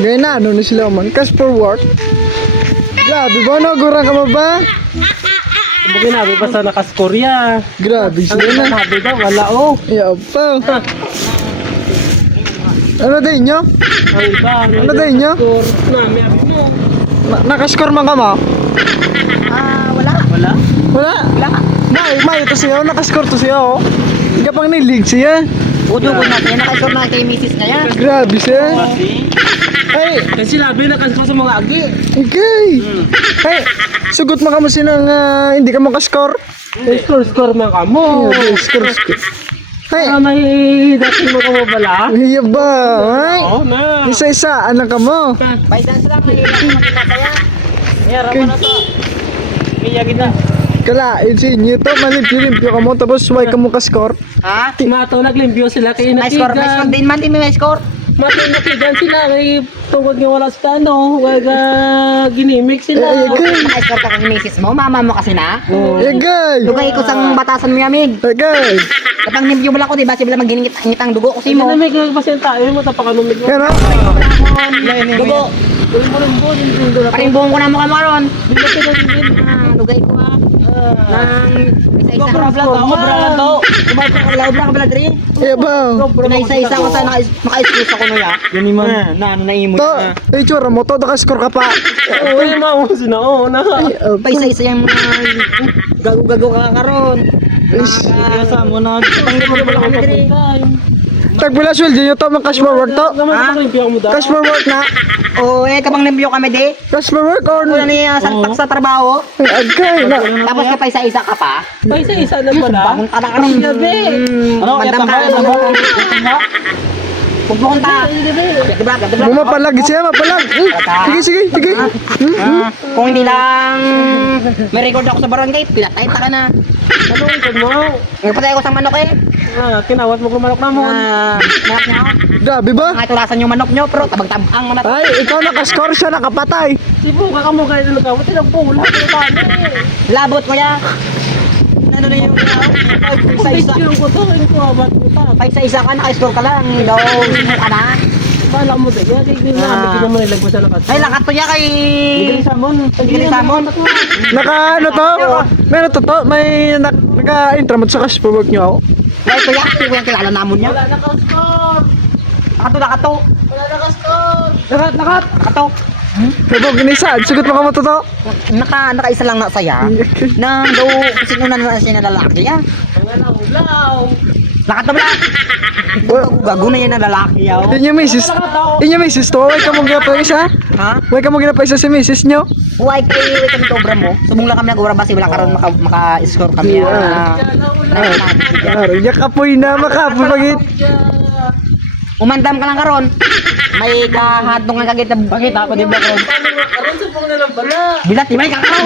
Ngayon na, ano na sila man. Cash for work. Grabe ba? Nagurang ka mo ba? Bagay nabi pa sa nakaskorya. Grabe Ang sila na. sabi daw, wala oh. Yapa. Ano din nyo? Ang iba, Ano din nyo? Nami, abi mo. Nakascore man ka mo? Wala. Wala? Wala. May ito siya. Nakascore to siya oh. Hindi ka pang nilig siya. Udugod natin. Nakaisor na kay misis na yan. Grabe siya. Ay, Kasi labi nakasko sa mga agi. okay. Ay, sugot mo ka mo sinang hindi ka makascore. Score man ka mo. Score. Ay, May dating mo ka mo bala? hiya ba? Ay, Oo na. isa-isa, anak ka mo. By dance lang. Makikita kaya. Mayroon mo na to. Iya kita. Kalain sa inyo to, malimpyo-limpyo ka mo, tapos why ka mo ka-score? Ha? Mato naglimpyo sila kay May score. May score nakigan. din man. Di may score. Mato nakigan sila kay tungkol nga wala sa ano. Wag ginimik Ay, sila. agay. Naka-score ka kay misis mo. Mama mo kasi na. Agay. Lugay ko sang batasan mo yamig. Agay. Kapag nimbyo mo lang ko, di ba? Sibila magginingit ang dugo ko si mo. Ginimik ng pasyenta. Ayun mo tapakanumig mo. Ano? Dugo. Paringbuhon ko na mukha mo karon. Bigla ka na din. Lugay ko ha. Nang isa-isa Sobra ka. to. Sobra lang to. Kumain ka laob lang ka pala diri. Iya ba? Isa-isa ko sa naka-excuse ako no ya. Gani man. Na ano na imo. To, ay tsura mo to, naka-score ka pa. Oo, yung mga uso na. Oo, na. Pa isa-isa yung mga gago-gago ka karon. Kasa mo na. Tanggap mo ba kami diri? Tagbula sweldo nyo to, mga cash for work to. Naman Ha? ako limpyo mo daw. Cash for work na. O kapag nimbyo kami di. Cash for work or Wala niya saltak sa trabaho. Ay, agay na. Tapos ka pa isa-isa ka pa. Pa isa-isa na pala. Bangon ka na karon. Mandam ka. Huwag mo kunta. Bumapalag siya, mapalag. Sige. Kung hindi lang may record ako sa barangay, pinatay ta ka na. Anong kod mo? Nagpatay ako sa manok eh. Kinawat mo kumanok na mo. Manok niya ako. Grabe ba? Mga tulasan yung manok nyo, pero tabang-tabang manok. Ay, ikaw naka-score siya, nakapatay. Sibo ka mo kayo na nagkawat. Silang pula. Labot ko ya. Ano na yung isa-isa. Yung ko to. Yung kuwabat mo pa. Pa isa-isa ka, naka-score ka lang. Daw, sino ka na. Bala mo din. Kaya hindi na kami naman nilagwas na nakas. Ay, lakat to niya kay... Hindi samon. Hindi samon. Naka ano to? May ano to? May naka-intro mo sa cash for work nyo ako. Ay, to ya. Hindi ko yung kilala namon niya. Wala naka-score. Nakato. Wala naka-score. Nakato. Pero ginisa, sugot mo ka mo to to. Naka-isa lang na saya. Na daw, kasi nuna na siya na lalaki ya. Mga naulaw. Lakat na ba? Gago na yan na lalaki yaw. Inyo misis. Inyo misis to, why ka mo ginapa isa? Ha? Why ka mo ginapa isa si misis nyo? Huwag kayo kami cobra mo. Subong lang kami nag-obra basi wala karon maka-score kami. Yak apoy na, makapoy pagit. Umandam ka lang karon. May kahadong nga kagit na bakit ako di ba karon? Paano nga karon sa pang na lang bala? Bilat di may kakaw.